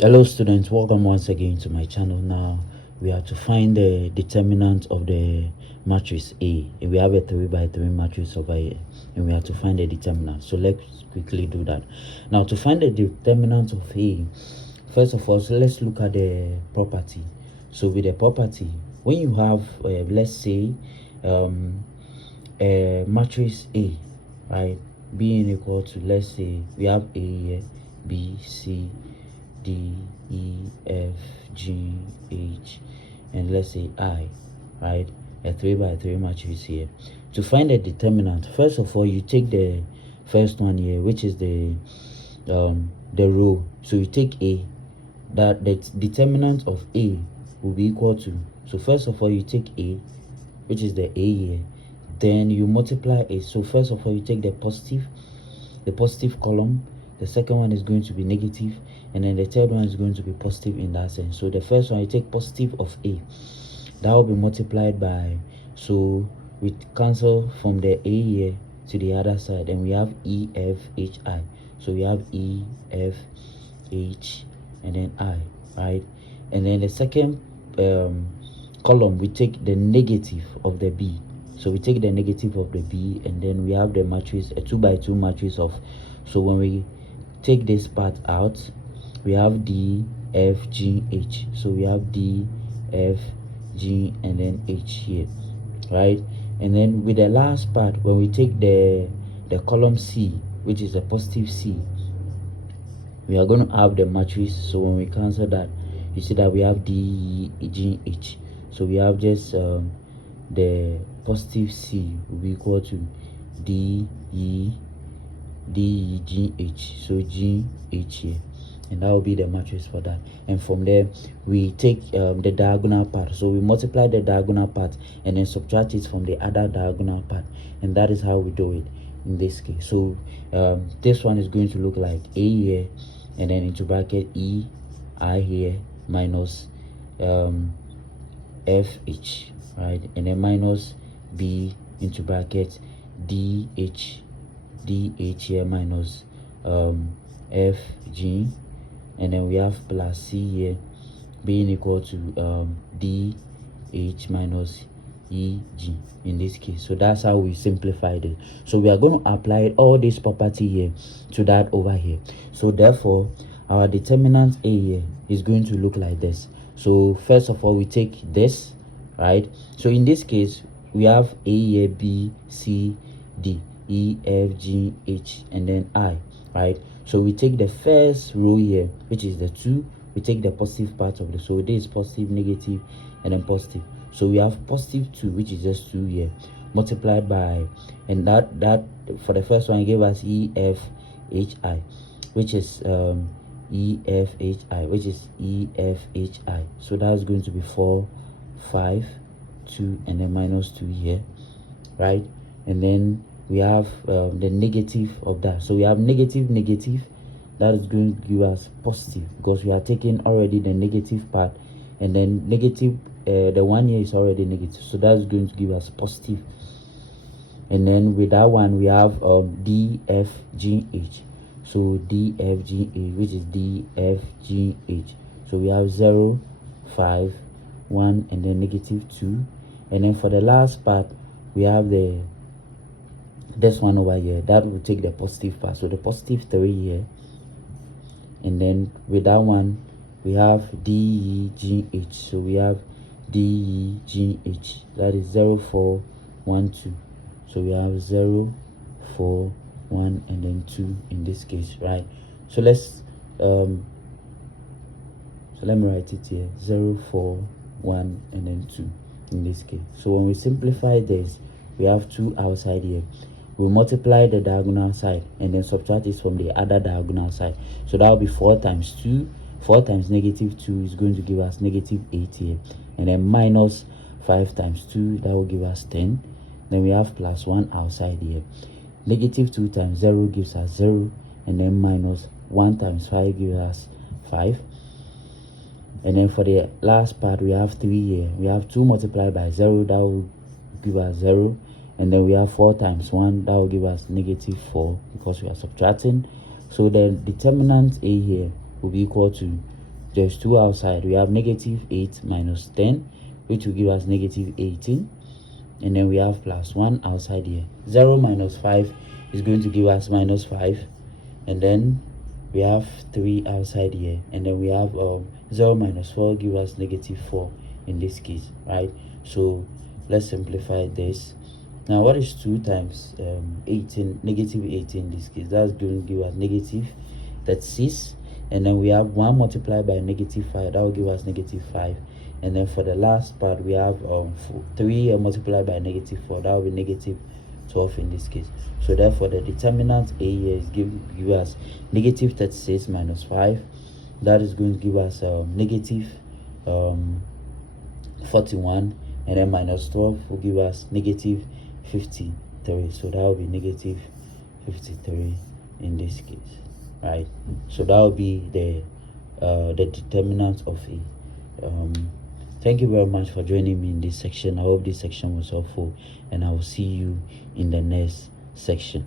Hello students, welcome once again to my channel. Now we have to find the determinant of the matrix A. And we have a 3 by 3 matrix over here, and we have to find the determinant. So let's quickly do that. Now to find the determinant of A, first of all, so let's look at the property. So with the property, when you have let's say a matrix A, right, being equal to, let's say we have A here, B, C, D, E, F, G, H, and let's say I, right? A 3 by 3 matrix here. To find the determinant, first of all, you take the first one here, which is the row. So you take A, that the determinant of A will be equal to. So first of all, you take A, which is the A here. Then you multiply it. So first of all, you take the positive column. The second one is going to be negative, and then the third one is going to be positive in that sense. So the first one, you take positive of A, that will be multiplied by, so we cancel from the A here to the other side, and we have E, F, H, I. So we have E, F, H, and then I, right? And then the second column, we take the negative of the B. So we take the negative of the B, and then we have the matrix, a 2 by 2 matrix of, so when we take this part out, we have D, F, G, H. So we have D, F, G, and then H here, right? And then with the last part, when we take the column C, which is a positive C, we are going to have the matrix. So when we cancel that, you see that we have D, E, G, H. So we have just the positive C will be equal to D, E, G, H. So G, H here, and that will be the matrix for that. And from there, we take the diagonal part. So we multiply the diagonal part and then subtract it from the other diagonal part, and that is how we do it in this case. So this one is going to look like A here, and then into bracket E, I here, minus F, H, right? And then minus B into bracket D, H here, minus F, G, and then we have plus C here being equal to D, H minus E, G in this case. So that's how we simplified it. So we are going to apply all this property here to that over here. So therefore, our determinant A here is going to look like this. So first of all, we take this, right? So in this case, we have A here, B, C, D, E, F, G, H, and then I, right? So we take the first row here, which is the 2. We take the positive part of the, so this is positive, negative, and then positive. So we have positive 2, which is just 2 here, multiplied by, and that for the first one gave us E, F, H, I, which is E, F, H, I, which is E, F, H, I. So that's going to be 4, 5, 2, and then minus 2 here, right? And then we have the negative of that. So we have negative, that is going to give us positive, because we are taking already the negative part, and then negative, the one here is already negative, so that's going to give us positive. And then with that one, we have D, F, G, H. So D, F, G, H, which is D, F, G, H. So we have 0, 5, 1, and then negative 2. And then for the last part, we have this one over here, that will take the positive part. So the positive 3 here. And then with that one, we have D, E, G, H. So we have D, E, G, H. That is 0, 4, 1, 2. So we have 0, 4, 1, and then 2 in this case, right? So let's so let me write it here: 0, 4, 1, and then 2 in this case. So when we simplify this, we have 2 outside here. We multiply the diagonal side and then subtract it from the other diagonal side. So that will be 4 times 2. 4 times negative 2 is going to give us negative 8 here. And then minus 5 times 2, that will give us 10. Then we have plus 1 outside here. Negative 2 times 0 gives us 0. And then minus 1 times 5 gives us 5. And then for the last part, we have 3 here. We have 2 multiplied by 0, that will give us 0. And then we have 4 times 1, that will give us negative 4, because we are subtracting. So the determinant A here will be equal to there's 2 outside, we have negative 8 minus 10, which will give us negative 18. And then we have plus 1 outside here. 0 minus 5 is going to give us minus 5. And then we have 3 outside here. And then we have 0 minus 4 give us negative 4 in this case, right? So let's simplify this. Now what is 2 times 18, negative 18 in this case? That's going to give us negative 36. And then we have 1 multiplied by negative 5, that will give us negative 5. And then for the last part, we have 3 multiplied by negative 4, that will be negative 12 in this case. So therefore the determinant A here is give us negative 36 minus 5. That is going to give us negative 41, and then minus 12 will give us negative 53. So that will be negative 53 in this case, right? So that will be the determinant of A. Thank you very much for joining me in this section. I hope this section was helpful, and I will see you in the next section.